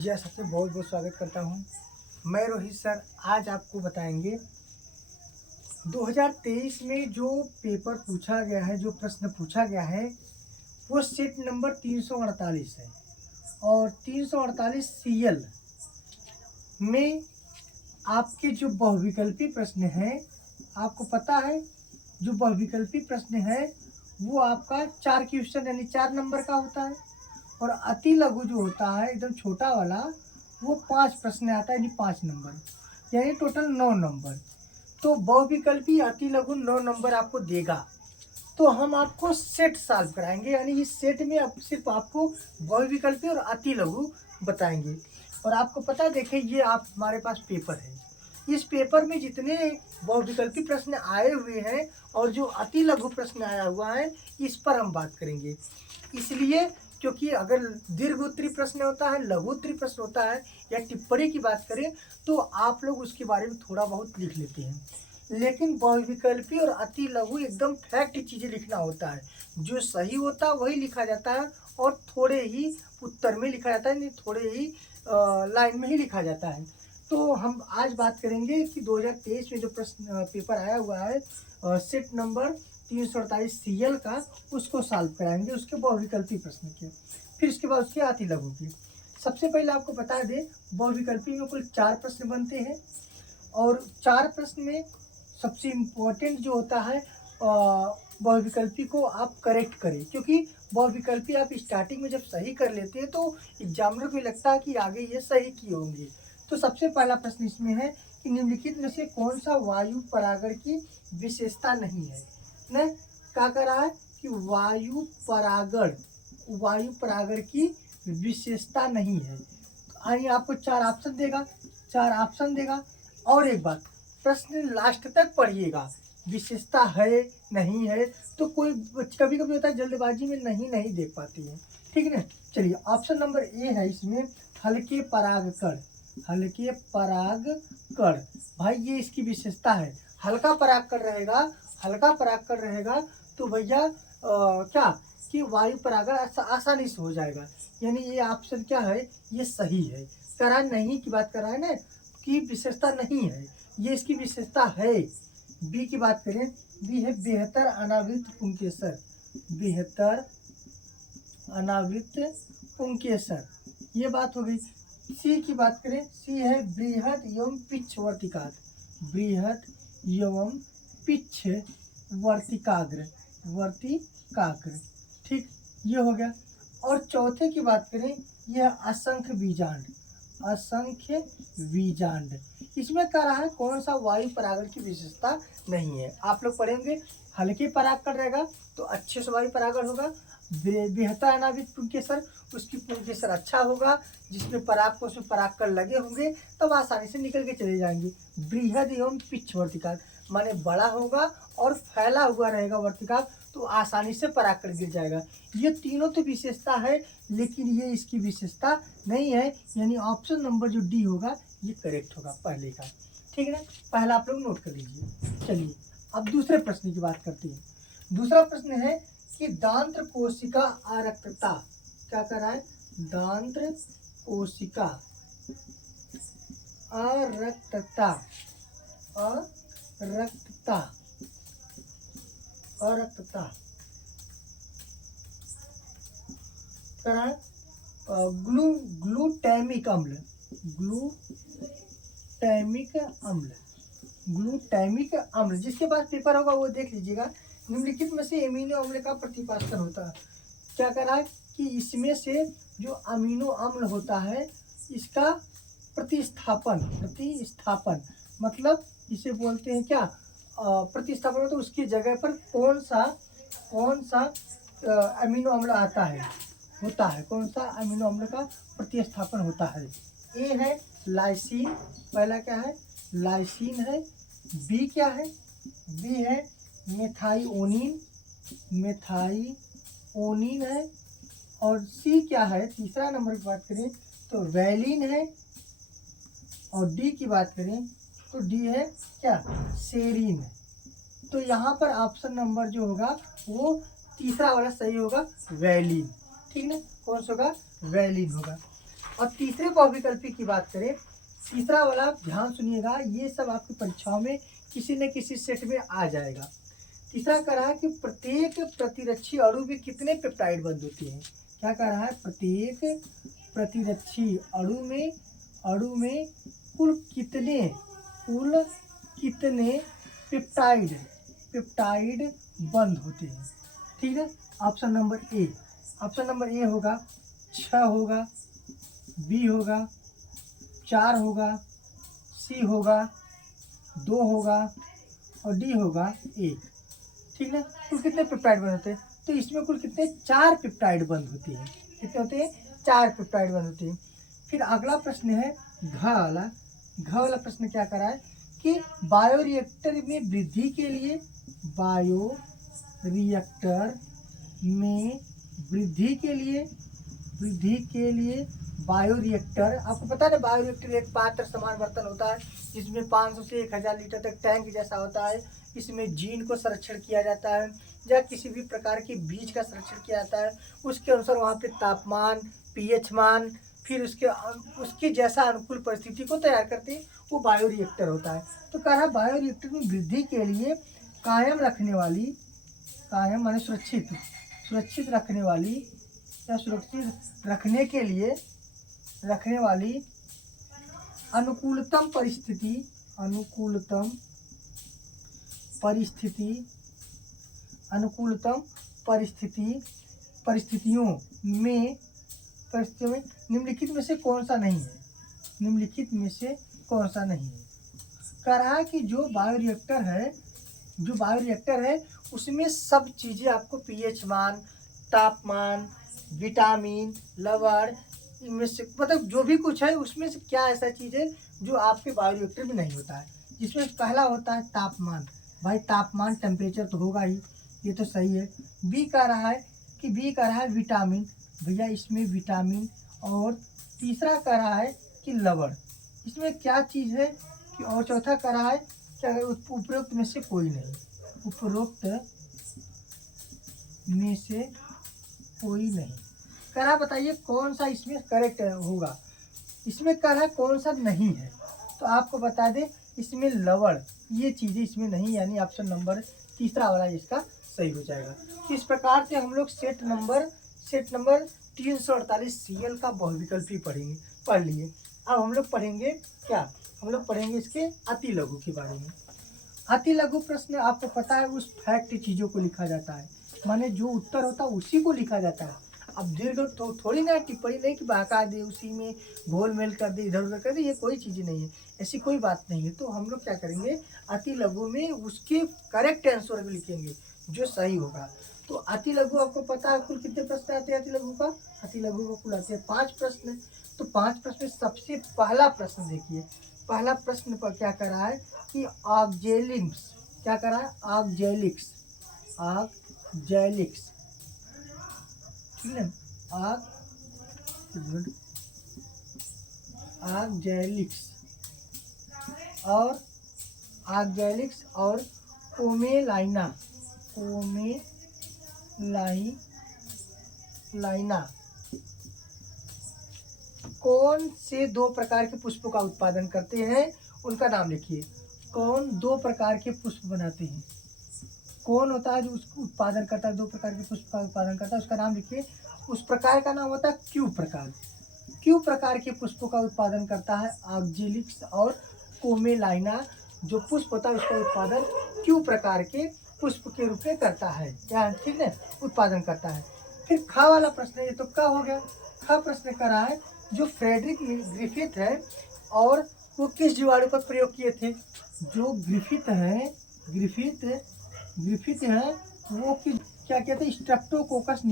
जी सबसे बहुत बहुत स्वागत करता हूँ। मैं रोहित सर आज आपको बताएंगे 2023 में जो पेपर पूछा गया है, जो प्रश्न पूछा गया है वो सेट नंबर 348 है। और 348 सीएल में आपके जो बहुविकल्पी प्रश्न हैं, आपको पता है जो बहुविकल्पी प्रश्न है वो आपका 4 क्वेश्चन यानी 4 नंबर का होता है। और अति लघु जो होता है एकदम छोटा वाला वो 5 प्रश्न आता है यानी 5 नंबर यानी टोटल 9 नंबर। तो बहुविकल्पी अति लघु 9 नंबर आपको देगा। तो हम आपको सेट सॉल्व कराएंगे यानी इस सेट में अब सिर्फ आपको बहुविकल्पी और अति लघु बताएंगे। और आपको पता देखें ये आप हमारे पास पेपर है, इस पेपर में जितने बहुविकल्पी प्रश्न आए हुए हैं और जो अति लघु प्रश्न आया हुआ है इस पर हम बात करेंगे। इसलिए क्योंकि अगर दीर्घ उत्तरी प्रश्न होता है, लघु उत्तरी प्रश्न होता है या टिप्पणी की बात करें तो आप लोग उसके बारे में थोड़ा बहुत लिख लेते हैं, लेकिन बहुविकल्पी और अति लघु एकदम फैक्ट चीज़ें लिखना होता है। जो सही होता है वही लिखा जाता है और थोड़े ही उत्तर में लिखा जाता है, नहीं थोड़े ही लाइन में ही लिखा जाता है। तो हम आज बात करेंगे कि 2023 में जो प्रश्न पेपर आया हुआ है सेट नंबर 348 सीएल का, उसको सॉल्व कराएंगे, उसके बहुविकल्पी प्रश्न के, फिर उसके बाद उसके अति लघु के। सबसे पहले आपको बता दें बहुविकल्पी में कुल 4 प्रश्न बनते हैं और 4 प्रश्न में सबसे इम्पोर्टेंट जो होता है बहुविकल्पी को आप करेक्ट करें, क्योंकि बहुविकल्पी आप स्टार्टिंग में जब सही कर लेते हैं तो एग्जामिनर को लगता है कि आगे ये सही किए होंगे। तो सबसे पहला प्रश्न इसमें है कि निम्नलिखित में से कौन सा वायु परागण की विशेषता नहीं है। न क्या कर रहा है कि वायु परागण की विशेषता नहीं है। आइए आपको 4 ऑप्शन देगा। और एक बात, प्रश्न लास्ट तक पढ़िएगा, विशेषता है नहीं है तो कोई कभी कभी होता है जल्दबाजी में नहीं देख पाती है, ठीक है ना। चलिए ऑप्शन नंबर ए है इसमें हल्के परागकण। भाई ये इसकी विशेषता है, हल्का परागकण रहेगा तो भैया क्या कि वायु परागण आसानी से हो जाएगा, यानी ये ऑप्शन क्या है, ये सही है। करा नहीं की बात कर रहा है ना कि विशेषता नहीं है, ये इसकी विशेषता है। बी की बात करें, बी है बेहतर अनावृत पुंकेसर, ये बात हो गई। सी की बात करें, सी है बृहद एवं पिच्छ वर्तिकाग्र, ठीक, ये हो गया। और चौथे की बात करें, यह असंख्य बीजांड। इसमें कह रहा है कौन सा वायु परागण की विशेषता नहीं है। आप लोग पढ़ेंगे हल्के परागकण रहेगा तो अच्छे से वायु परागण होगा। बेहतर अनावृत पुंकेसर, उसकी पुंकेसर अच्छा होगा, जिसमें पराग को उसमें परागकण लगे होंगे तब आसानी से निकल के चले जाएंगे। बृहद एवं पिच्छ वर्तिकाग्र माने बड़ा होगा और फैला हुआ रहेगा वर्तिकाग्र, तो आसानी से परागकण गिर जाएगा। ये तीनों तो विशेषता है लेकिन ये इसकी विशेषता नहीं है, यानी ऑप्शन नंबर जो डी होगा ये करेक्ट होगा पहले का, ठीक है ना। पहला आप लोग नोट कर लीजिए। चलिए अब दूसरे प्रश्न की बात करते हैं। दूसरा प्रश्न है कि दांत्र कोशिका आरक्तता, क्या कर रहा है, दांत्र कोशिका अरक्तता ग्लूटैमिक अम्ल जिसके पास पेपर होगा वो देख लीजिएगा। निम्नलिखित में से अमीनो अम्ल का प्रतिपादन होता है, क्या कर रहा है कि इसमें से जो अमीनो अम्ल होता है इसका प्रतिस्थापन मतलब इसे बोलते हैं क्या, प्रतिस्थापन तो उसकी जगह पर कौन सा अमीनो अम्ल होता है, कौन सा अमीनो अम्ल का प्रतिस्थापन होता है। ए है लाइसिन, पहला क्या है लाइसिन है। बी क्या है, बी है मेथाइओनिन है। और सी क्या है, तीसरा नंबर की बात करें तो वैलिन है। और डी की बात करें तो डी है क्या, सेरीन है। तो यहाँ पर ऑप्शन नंबर जो होगा वो तीसरा वाला सही होगा, वैलिन, ठीक है, कौन सा होगा, वैलिन होगा। और तीसरे बहुविकल्पी की बात करें, तीसरा वाला आप ध्यान सुनिएगा, ये सब आपकी परीक्षाओं में किसी न किसी सेट में आ जाएगा। तीसरा कह रहा है कि प्रत्येक प्रतिरक्षी अणु में कितने पेप्टाइड बंध होते हैं। क्या कह रहा है, प्रत्येक प्रतिरक्षी अणु में कुल कितने पेप्टाइड बंध होते हैं। ठीक है, ऑप्शन नंबर ए होगा 6 होगा, बी होगा 4 होगा, सी होगा 2 होगा और डी होगा 1। ठीक है, कुल कितने पेप्टाइड बंध होते हैं, तो इसमें कुल कितने 4 पेप्टाइड बंध होते हैं। कितने होते हैं, 4 पेप्टाइड बंध होते हैं। फिर अगला प्रश्न है घ वाला प्रश्न क्या करा है कि बायोरिएक्टर में वृद्धि के लिए बायोरिएक्टर, आपको पता है ना, बायोरिएक्टर एक पात्र समान बर्तन होता है जिसमें 500 से 1000 लीटर तक टैंक जैसा होता है। इसमें जीन को संरक्षण किया जाता है या किसी भी प्रकार के बीज का संरक्षण किया जाता है। उसके अनुसार वहाँ पे तापमान, पीएच मान, फिर उसके जैसा अनुकूल परिस्थिति को तैयार करते हैं, वो बायोरिएक्टर होता है। तो कह रहा बायोरिएक्टर में वृद्धि के लिए कायम माने सुरक्षित रखने के लिए अनुकूलतम परिस्थितियों में निम्नलिखित में से कौन सा नहीं है। कह रहा है कि जो बायोरिएक्टर है उसमें सब चीज़ें आपको पीएच मान, तापमान, विटामिन, लवण, इनमें से मतलब जो भी कुछ है उसमें से क्या ऐसा चीज़ है जो आपके बायोरिएक्टर में नहीं होता है। जिसमें पहला होता है तापमान, भाई तापमान टेम्परेचर तो होगा ही, ये तो सही है। बी कह रहा है विटामिन, भैया इसमें विटामिन। और तीसरा कह रहा है कि लवण, इसमें क्या चीज़ है कि, और चौथा कह रहा है क्या, उपरोक्त में से कोई नहीं। कह रहा बताइए कौन सा इसमें करेक्ट होगा। इसमें कह रहा कौन सा नहीं है, तो आपको बता दें इसमें लवण, ये चीज़ें इसमें नहीं, यानी ऑप्शन नंबर तीसरा वाला इसका सही हो जाएगा। तो इस प्रकार से हम लोग सेट नंबर 348 सीएल का बहुविकल्पी पढ़ लिए। अब हम लोग पढ़ेंगे क्या, हम लोग पढ़ेंगे इसके अति लघु के बारे में। अति लघु प्रश्न आपको पता है उस फैक्ट चीज़ों को लिखा जाता है, माने जो उत्तर होता है उसी को लिखा जाता है। अब दीर्घ तो थोड़ी ना टिप्पणी नहीं कि बहका दे, उसी में घोल मेल कर दे, इधर उधर कर दे, ये कोई चीज़ नहीं है, ऐसी कोई बात नहीं है। तो हम लोग क्या करेंगे, अति लघु में उसके करेक्ट आंसर भी लिखेंगे जो सही होगा। तो अति लघु आपको पता है कुल कितने प्रश्न आते हैं अति लघु का कुल आते हैं 5 प्रश्न। तो 5 प्रश्न, सबसे पहला प्रश्न देखिए, पहला प्रश्न पर क्या कर रहा है कि ऑक्जेलिक्स, क्या कर रहा है, ऑक्जेलिक्स, ठीक है, ऑक्जेलिक्स और कोमेलाइना कौन से 2 प्रकार के पुष्पों का उत्पादन करते हैं, उनका नाम लिखिए। कौन 2 प्रकार के पुष्प बनाते हैं, कौन होता है जो उसको उत्पादन करता है, 2 प्रकार के पुष्प का उत्पादन करता है, उसका नाम लिखिए। उस प्रकार का नाम होता है क्यू प्रकार के पुष्पों का उत्पादन करता है ऑक्जेलिक्स और कोमेलाइना। जो पुष्प होता है उसका उत्पादन क्यू प्रकार के पुष्प के रूप में करता है, क्या ठीक है, उत्पादन करता है। फिर ख वाला प्रश्न, ये तो क हो गया। ख प्रश्न कर रहा है जो फ्रेडरिक ग्रिफिथ है और वो किस जीवाणु का प्रयोग किए थे। जो ग्रिफिथ है वो क्या कहते हैं, स्ट्रेप्टोकोकस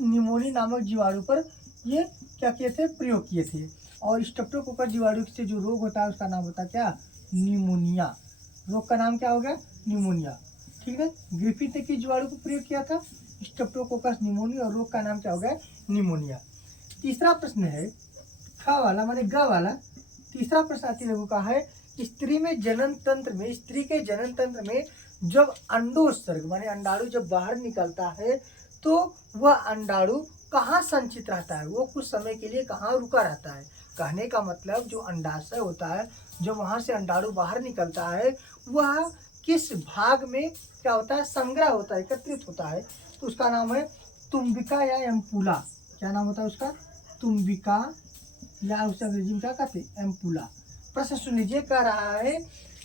निमोनी नामक जीवाणु पर ये क्या कहते हैं, प्रयोग किए थे। और स्ट्रेप्टोकोकस जीवाणु से जो रोग होता है उसका नाम होता है क्या, निमोनिया। रोग का नाम क्या हो गया, निमोनिया, ठीक है। ग्रिफिथ ने किस जीवाणु को प्रयोग किया था, स्ट्रेप्टोकोकस निमोनी, और रोग का नाम क्या हो गया, निमोनिया। तीसरा प्रश्न है ख वाला माने ग वाला। तीसरा प्रश्न अति लघु का है, स्त्री के जनन तंत्र में जब अंडोत्सर्ग माने अंडाणु जब बाहर निकलता है तो वह अंडाणु कहाँ संचित रहता है, वो कुछ समय के लिए कहाँ रुका रहता है। कहने का मतलब जो अंडाशय होता है, जो वहाँ से अंडाणु बाहर निकलता है, वह किस भाग में क्या होता है, संग्रह होता है, एकत्रित होता है। तो उसका नाम है तुम्बिका या एम्पुला। क्या नाम होता है उसका? तुम्बिका, या उसे अंग्रेजी में क्या कहते हैं, एम्पुला। प्रश्न सुन लीजिए, कह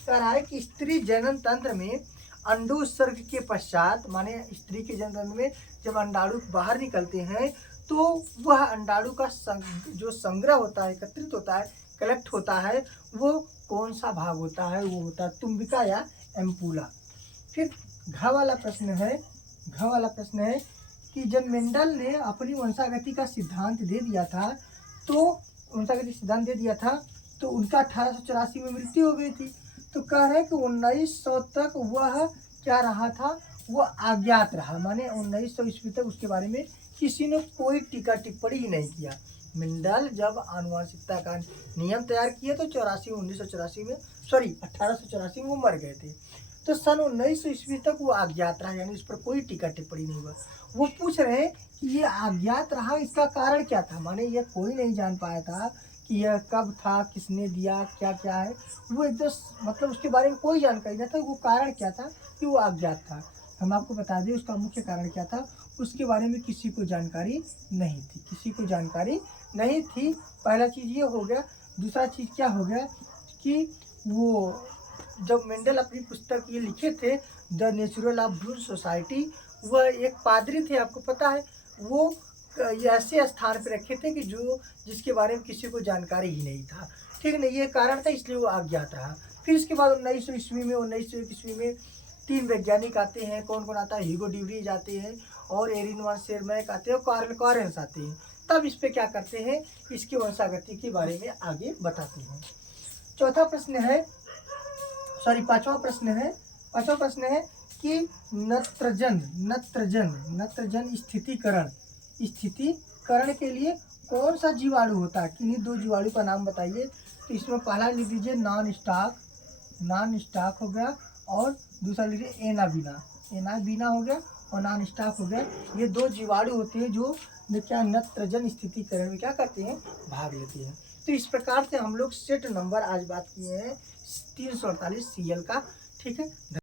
रहा है कि स्त्री जनन तंत्र में अंडोत्सर्ग के पश्चात माने स्त्री के जनन तंत्र में जब अंडाणु बाहर निकलते हैं तो वह अंडाणु का जो संग्रह होता है, एकत्रित होता है, कलेक्ट होता है, वो कौन सा भाग होता है? वो होता है तुम्बिका या एम्पुला। फिर घ वाला प्रश्न है कि जब मेंडल ने अपनी वंशागति का सिद्धांत दे दिया था तो उनका 1884 में मृत्यु हो गई थी। तो कह रहे हैं कि 1900 तक वह क्या रहा था, वह अज्ञात रहा, माने 1900 ईस्वी तक उसके बारे में किसी ने कोई टीका टिप्पणी ही नहीं किया। मेंडल जब आनुवंशिकता का नियम तैयार किए तो 1884 में वो मर गए थे। तो सन 1900 ईस्वी तक वो अज्ञात रहा, यानी इस पर कोई टीका टिप्पणी नहीं हुआ। वो पूछ रहे हैं कि ये अज्ञात रहा, इसका कारण क्या था, माने ये कोई नहीं जान पाया था कि यह कब था, किसने दिया, क्या क्या है, वो एकदम मतलब उसके बारे में कोई जानकारी नहीं था। वो कारण क्या था कि वो अज्ञात था। हम आपको बता दें उसका मुख्य कारण क्या था, उसके बारे में किसी को जानकारी नहीं थी। पहला चीज़ ये हो गया। दूसरा चीज़ क्या हो गया कि वो जब मेंडल अपनी पुस्तक ये लिखे थे द नेचुरल ऑफ भ्रूण सोसाइटी, वह एक पादरी थे, आपको पता है, वो ऐसे स्थान पे रखे थे कि जिसके बारे में किसी को जानकारी ही नहीं था। ठीक है ना, ये कारण था, इसलिए वो अज्ञात रहा। फिर इसके बाद 1900 ईस्वी में 3 वैज्ञानिक आते हैं। कौन कौन आता है? ह्यूगो ड्यूरीज आते हैं और एरिन वान शेरमैक आते हैं और कार्ल लॉरेंस आते हैं। तब इस पे क्या करते हैं, इसकी वंशागति के बारे में आगे बताते हैं। पांचवा प्रश्न है कि नत्रजन स्थितीकरण के लिए कौन सा जीवाणु होता है? किन्हीं 2 जीवाणु का नाम बताइए। तो इसमें पहला लिख दीजिए नॉन स्टाक हो गया, और दूसरा लीजिए एनाबीना हो गया और नॉन स्टाक हो गया। ये 2 जीवाणु होते हैं जो क्या नत्रजन स्थितीकरण में क्या करते हैं, भाग लेते हैं। तो इस प्रकार से हम लोग सेट नंबर आज बात किए हैं 348 CL का। ठीक है।